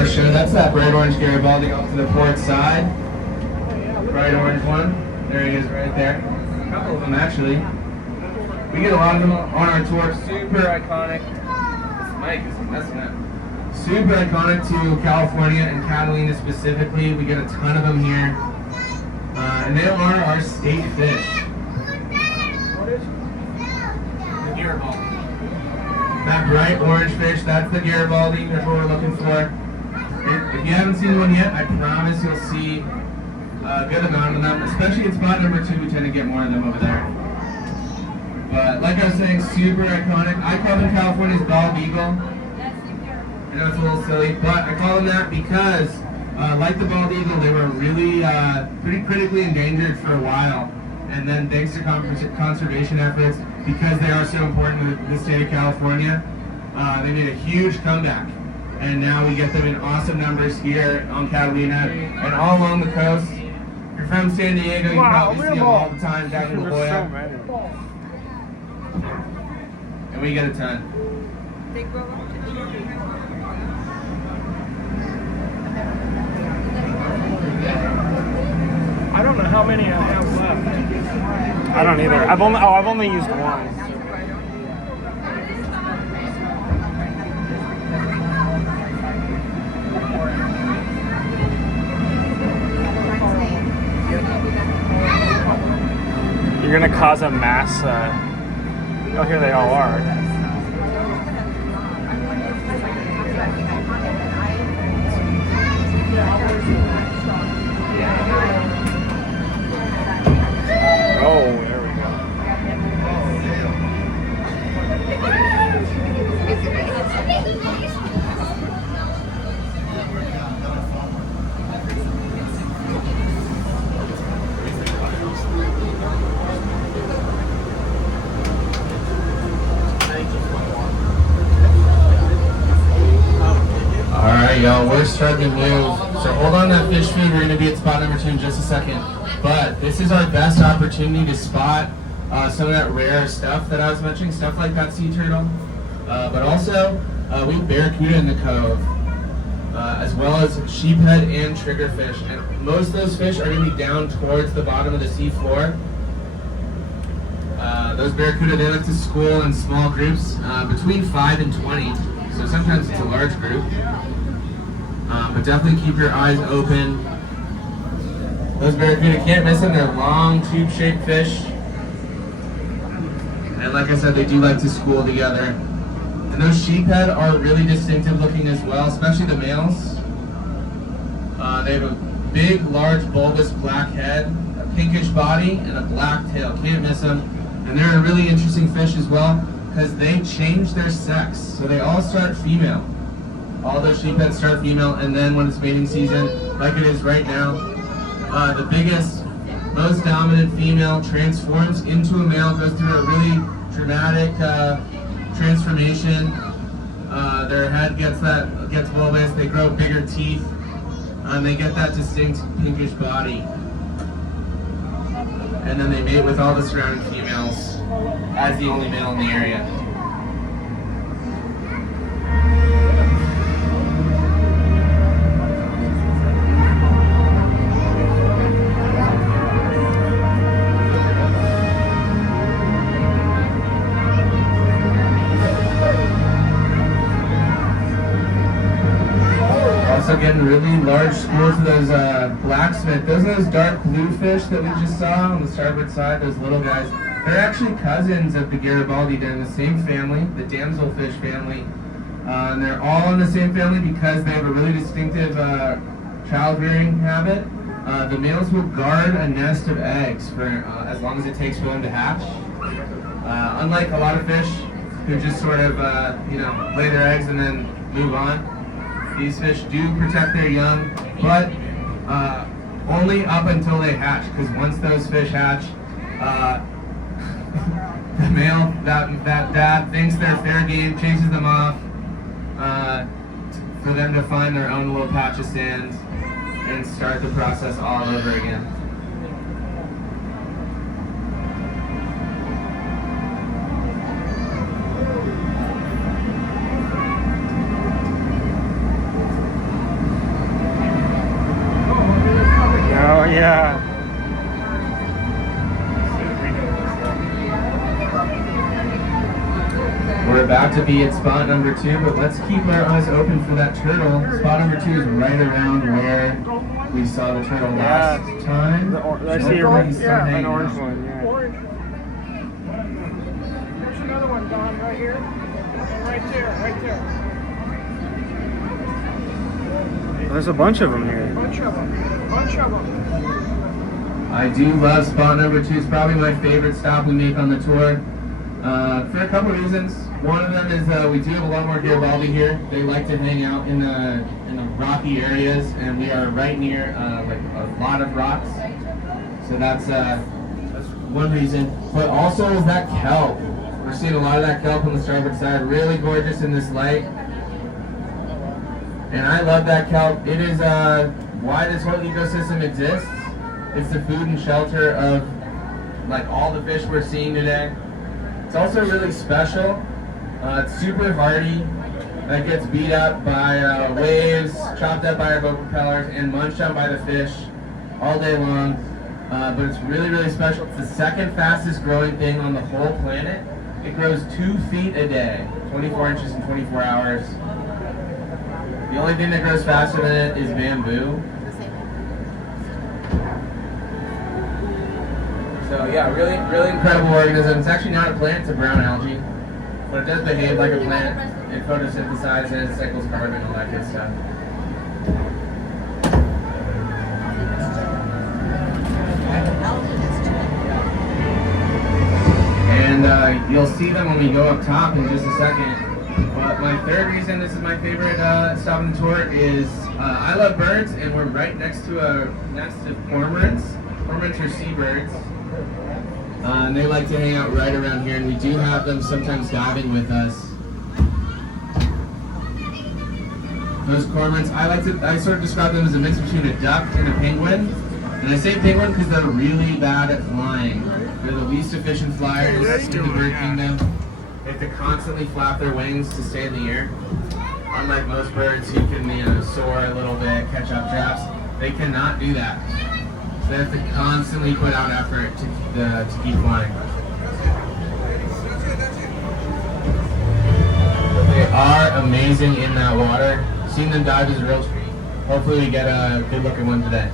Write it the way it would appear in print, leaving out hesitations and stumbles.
want to show, that's that bright orange Garibaldi off to the port side. Bright orange one. There he is right there. A couple of them actually. We get a lot of them on our tour. Super iconic. This mic is messing up. Super iconic to California and Catalina specifically. We get a ton of them here. And they are our state fish. The Garibaldi. That bright orange fish, that's the Garibaldi. That's what we're looking for. If you haven't seen one yet, I promise you'll see a good amount of them. Especially at spot number 2, we tend to get more of them over there. But like I was saying, super iconic. I call them California's bald eagle. I know it's a little silly, but I call them that because, like the bald eagle, they were really pretty critically endangered for a while. And then thanks to conservation efforts, because they are so important to the state of California, they made a huge comeback. And now we get them in awesome numbers here on Catalina and all along the coast. If you're from San Diego, you probably see them all the time down in La Jolla. And we get a ton. I don't know how many I have left. I don't either. I've only used one. You're gonna cause a mass. Oh, here they all are. Oh, there we go. Alright, y'all, we're starting to move. So hold on to that fish food. We're going to be at spot number 2 in just a second. But this is our best opportunity to spot some of that rare stuff that I was mentioning, stuff like that sea turtle. But also, we have barracuda in the cove, as well as sheephead and triggerfish. And most of those fish are going to be down towards the bottom of the sea floor. Those barracuda, they like to school in small groups, between 5 and 20. So sometimes it's a large group. But definitely keep your eyes open. Those barracuda, can't miss them. They're long, tube-shaped fish. And like I said, they do like to school together. And those sheephead are really distinctive looking as well, especially the males. They have a big, large, bulbous black head, a pinkish body, and a black tail. Can't miss them. And they're a really interesting fish as well, because they change their sex. So they all start female. All those sheepheads start female, and then when it's mating season, like it is right now, the biggest, most dominant female transforms into a male, goes through a really dramatic transformation. Their head gets bulbous, they grow bigger teeth, and they get that distinct pinkish body. And then they mate with all the surrounding females as the only male in the area. Also getting really large schools of those blacksmith. Those are those dark blue fish that we just saw on the starboard side, those little guys. They're actually cousins of the Garibaldi. They're in the same family, the damselfish family. And they're all in the same family because they have a really distinctive child-rearing habit. The males will guard a nest of eggs for as long as it takes for them to hatch. Unlike a lot of fish who just sort of, lay their eggs and then move on. These fish do protect their young, but only up until they hatch, because once those fish hatch, the male, that dad thinks they're fair game, chases them off for them to find their own little patch of sand and start the process all over again. Yeah. We're about to be at spot number 2, but let's keep our eyes open for that turtle. Spot number 2 is right around where we saw the turtle last time. I see an orange one. Yeah. Orange. There's another one, Don, right here. And right there, right there. There's a bunch of them here. Bunch of them. Bunch of them. I do love spot number 2. It's probably my favorite stop we make on the tour. For a couple reasons. One of them is we do have a lot more Garibaldi here. They like to hang out in the rocky areas, and we are right near like a lot of rocks. So that's one reason. But also is that kelp. We're seeing a lot of that kelp on the starboard side. Really gorgeous in this light. And I love that kelp. It is why this whole ecosystem exists. It's the food and shelter of like all the fish we're seeing today. It's also really special. It's super hardy. That gets beat up by waves, chopped up by our boat propellers, and munched on by the fish all day long. But it's really, really special. It's the second fastest growing thing on the whole planet. It grows 2 feet a day, 24 inches in 24 hours. The only thing that grows faster than it is bamboo. So yeah, really, really incredible organism. It's actually not a plant, it's a brown algae. But it does behave like a plant. It photosynthesizes, cycles carbon, all that good stuff. And you'll see them when we go up top in just a second. But my third reason this is my favorite stop on the tour is I love birds, and we're right next to a nest of cormorants. Cormorants are seabirds. And they like to hang out right around here, and we do have them sometimes diving with us. Those cormorants, I sort of describe them as a mix between a duck and a penguin. And I say penguin because they're really bad at flying. They're the least efficient flyers in the bird kingdom. They have to constantly flap their wings to stay in the air. Unlike most birds who can, soar a little bit, catch up traps, they cannot do that. They have to constantly put out effort to keep flying. But they are amazing in that water. Seeing them dive is a real treat. Hopefully we get a good look at one today.